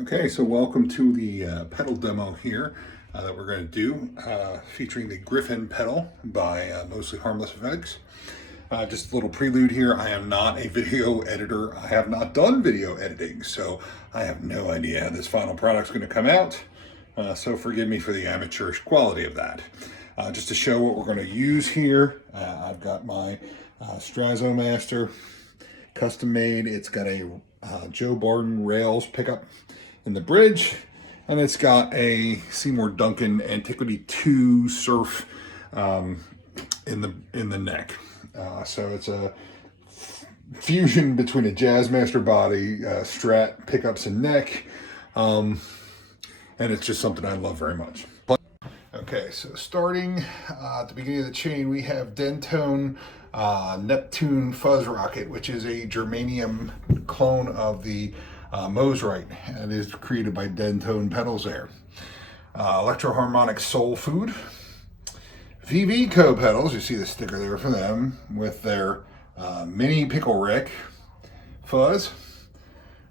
Okay, so welcome to the pedal demo here that we're going to do, featuring the Griffin pedal by Mostly Harmless Effects. Just a little prelude here. I am not a video editor. I have not done video editing, so I have no idea how this final product's going to come out. So forgive me for the amateurish quality of that. Just to show what we're going to use here, I've got my Strazo Master, custom made. It's got a Joe Barden rails pickup in the bridge, and it's got a Seymour Duncan Antiquity 2 Surf in the neck. So it's a fusion between a Jazzmaster body, Strat pickups and neck, and it's just something I love very much. Okay, so starting at the beginning of the chain, we have Dentone Neptune Fuzz Rocket, which is a germanium clone of the Mosrite, and it is created by Dentone pedals there. Electro-harmonic Soul Food. VV Co pedals, you see the sticker there for them, with their mini Pickle Rick fuzz.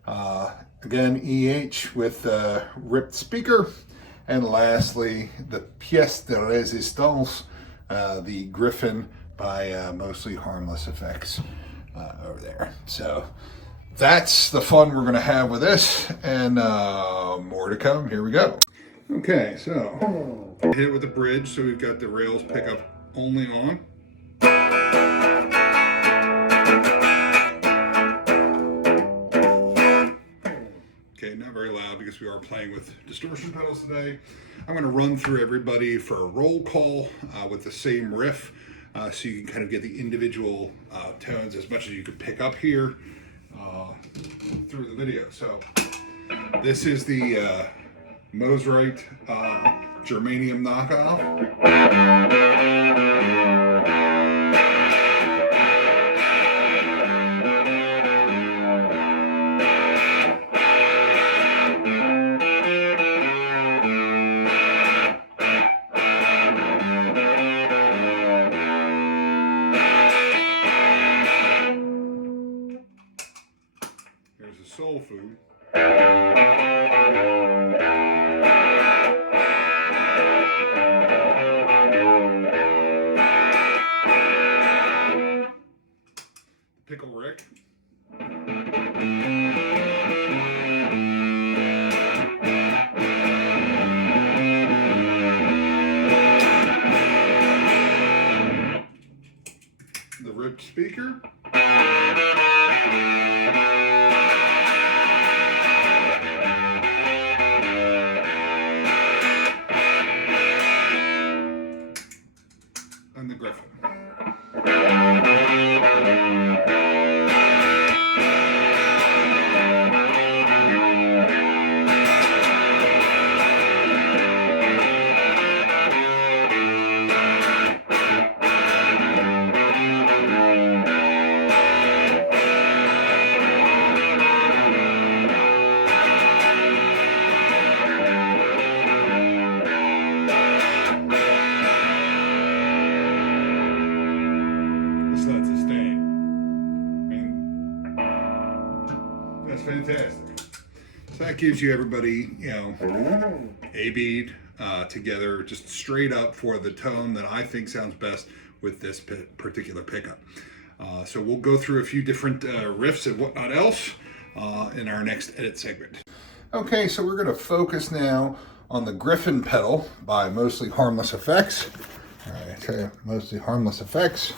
Again, EH with ripped speaker. And lastly, the pièce de résistance, the Griffin by Mostly Harmless Effects over there. So that's the fun we're going to have with this, and more to come. Here we go. Okay, so hit it with the bridge, so we've got the rails pickup only on. Okay, not very loud because we are playing with distortion pedals today. I'm going to run through everybody for a roll call with the same riff, so you can kind of get the individual tones as much as you could pick up here through the video. So this is the Mosrite germanium knockoff. Here's the Soul Food. Pickle Rick. The ripped speaker. And the Griffin. That's fantastic. So that gives you everybody, A beat together, just straight up for the tone that I think sounds best with this particular pickup. So we'll go through a few different riffs and whatnot else in our next edit segment. Okay, so we're going to focus now on the Griffin pedal by Mostly Harmless Effects. All right, okay, Mostly Harmless Effects.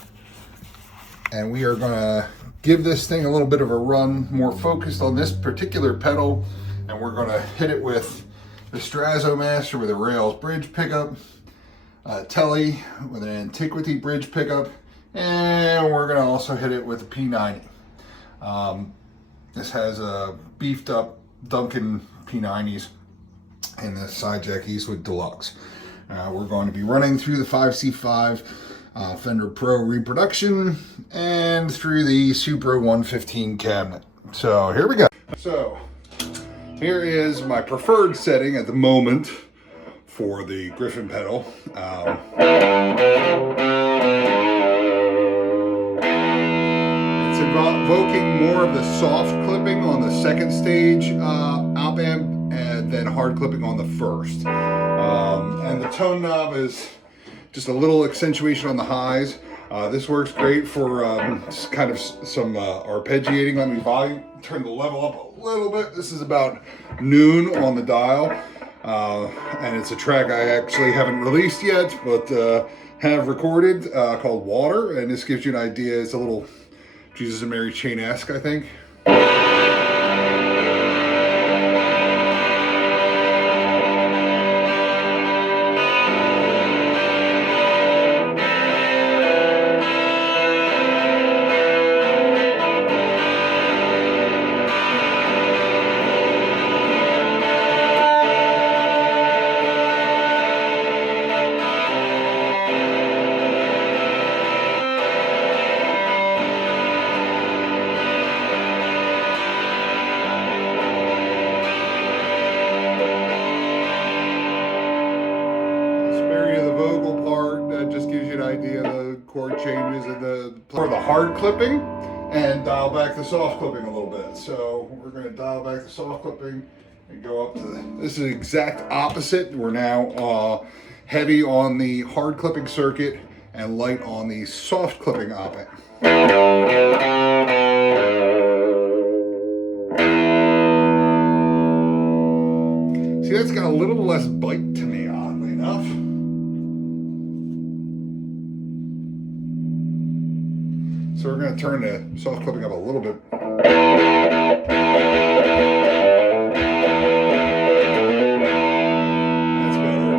And we are going to give this thing a little bit of a run, more focused on this particular pedal, and we're going to hit it with the Strazo Master with a rails bridge pickup, Telly with an Antiquity bridge pickup, and we're going to also hit it with a P90. This has a beefed up Duncan P90s and the side jack Eastwood Deluxe. We're going to be running through the 5C5 Fender Pro reproduction and through the Supra 115 cabinet. So here we go. So here is my preferred setting at the moment for the Griffin pedal. It's invoking more of the soft clipping on the second stage op amp hard clipping on the first. And the tone knob is just a little accentuation on the highs. This works great for just kind of some arpeggiating. Let me turn the level up a little bit. This is about noon on the dial. And it's a track I actually haven't released yet, but have recorded called Water. And this gives you an idea. It's a little Jesus and Mary Chain-esque, I think. Vocal part that just gives you an idea of the chord changes and for the hard clipping, and dial back the soft clipping a little bit. So we're going to dial back the soft clipping and go up to this is the exact opposite. We're now heavy on the hard clipping circuit and light on the soft clipping op-amp. See, that's got a little less bite to me, oddly enough. So we're going to turn the soft clipping up a little bit. That's better.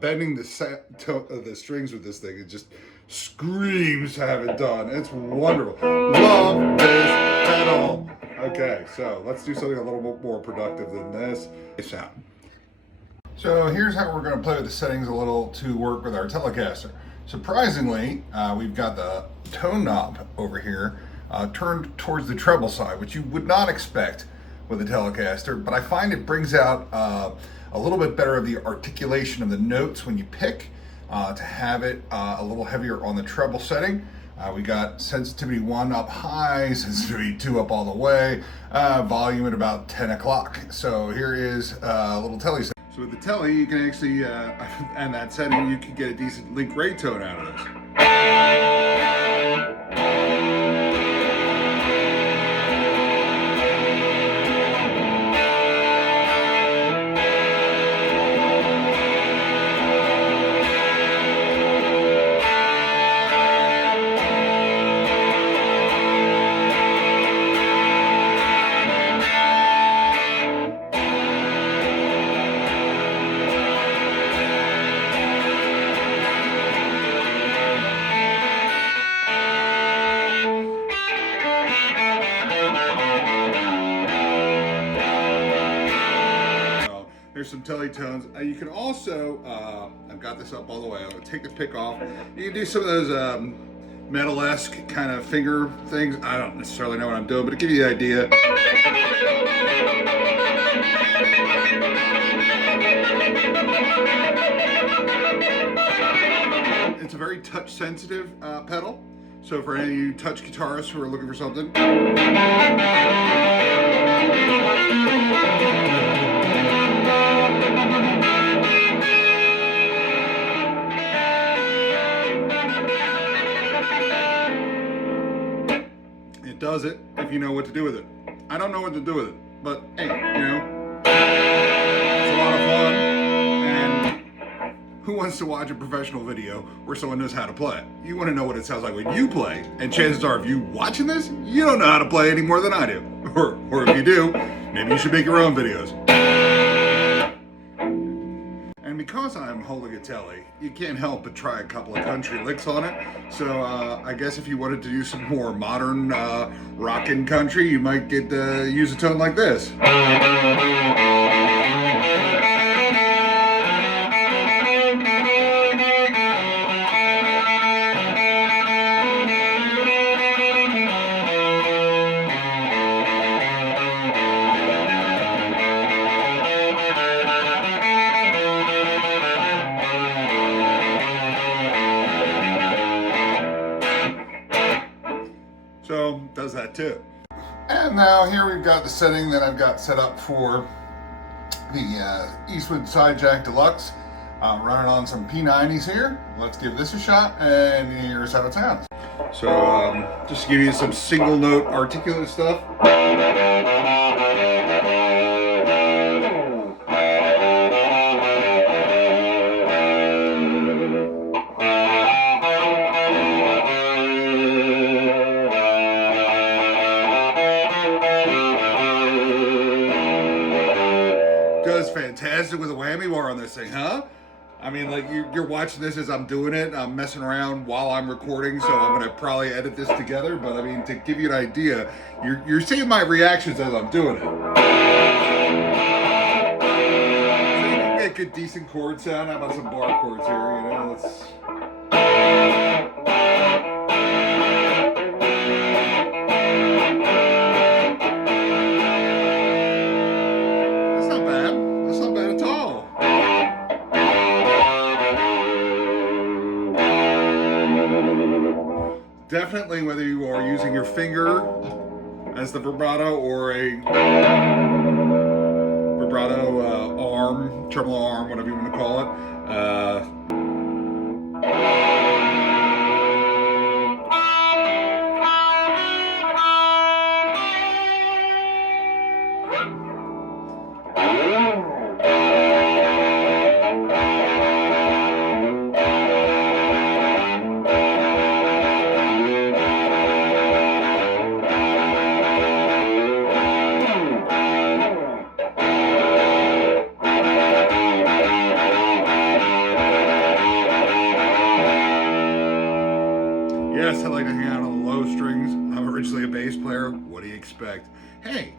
Bending the strings with this thing, it just screams to have it done. It's wonderful. Love this pedal. Okay, so let's do something a little bit more productive than this. Sound. So here's how we're going to play with the settings a little to work with our Telecaster. Surprisingly, we've got the tone knob over here turned towards the treble side, which you would not expect with a Telecaster, but I find it brings out a little bit better of the articulation of the notes when you pick, to have it a little heavier on the treble setting. We got sensitivity 1 up high, sensitivity 2 up all the way, volume at about 10 o'clock. So here is a little telly setting. So with the telly, you can actually, and that setting, you can get a decent link rate tone out of this. There's some telly tones. You can also, I've got this up all the way. I'll take the pick off. You can do some of those metal-esque kind of finger things. I don't necessarily know what I'm doing, but it gives you the idea. It's a very touch-sensitive pedal. So for any of you touch guitarists who are looking for something. It does it if you know what to do with it. I don't know what to do with it, but hey, you know, it's a lot of fun. And who wants to watch a professional video where someone knows how to play? You want to know what it sounds like when you play. And chances are, if you watching this, you don't know how to play any more than I do. Or if you do, Maybe you should make your own videos. And because I'm holding a telly, you can't help but try a couple of country licks on it. So I guess if you wanted to do some more modern rockin' country, you might get use a tone like this. So does that too. And now here we've got the setting that I've got set up for the Eastwood Side Jack Deluxe. Running on some P90s here. Let's give this a shot, and here's how it sounds. So just to give you some single note articulate stuff. Does fantastic with a whammy bar on this thing, huh? I mean, like, you're watching this as I'm doing it. I'm messing around while I'm recording, so I'm gonna probably edit this together. But I mean, to give you an idea, you're seeing my reactions as I'm doing it. So you can get good, decent chord sound. How about some bar chords here? You know, let's. Definitely, whether you are using your finger as the vibrato or a vibrato arm, tremolo arm, whatever you want to call it. Yes, I like to hang out on the low strings. I'm originally a bass player. What do you expect? Hey,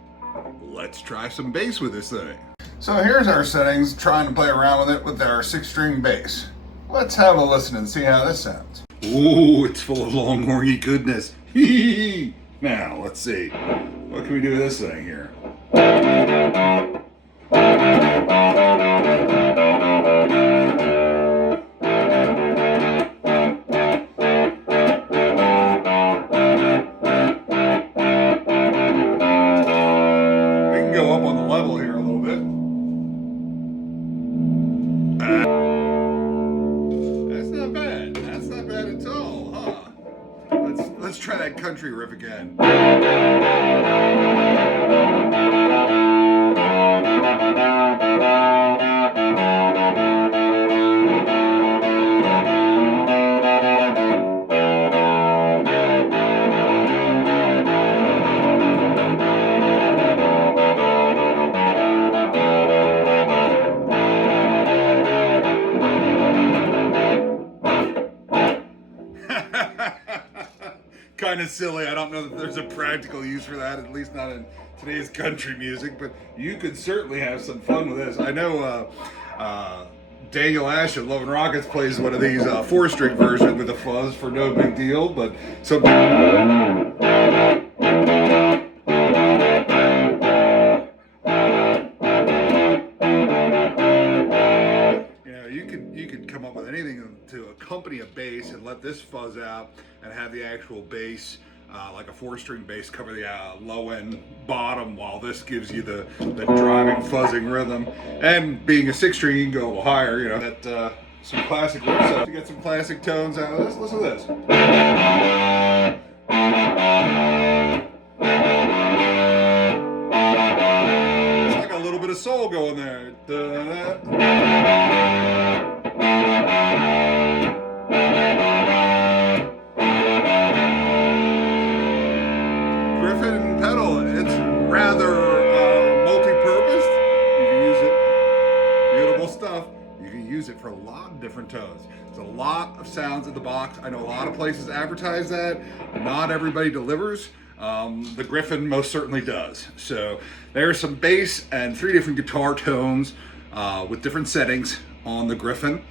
let's try some bass with this thing. So here's our settings, trying to play around with it with our 6-string bass. Let's have a listen and see how this sounds. Ooh, it's full of longhorny goodness. Now, let's see. What can we do with this thing here? Let's try that country riff again. Kind of silly. I don't know that there's a practical use for that, at least not in today's country music, but you could certainly have some fun with this. I know Daniel Ash of Love and Rockets plays one of these 4-string versions with a fuzz for no big deal, but some you could come up with anything to accompany a bass and let this fuzz out and have the actual bass, like a 4-string bass, cover the low end bottom, while this gives you the driving, fuzzing rhythm. And being a 6-string, you can go a little higher, you know. That some classic riffs to get some classic tones out of this. Listen to this. It's like a little bit of soul going there. Griffin pedal, it's rather for a lot of different tones. There's a lot of sounds in the box. I know a lot of places advertise that. Not everybody delivers. The Griffin most certainly does. So there's some bass and 3 different guitar tones with different settings on the Griffin.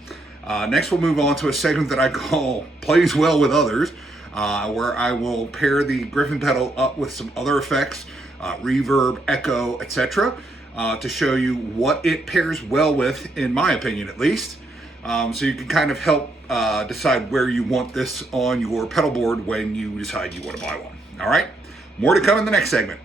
Next we'll move on to a segment that I call Plays Well with Others, where I will pair the Griffin pedal up with some other effects, reverb, echo, etc., to show you what it pairs well with, in my opinion at least. So you can kind of help decide where you want this on your pedal board when you decide you want to buy one. All right, more to come in the next segment.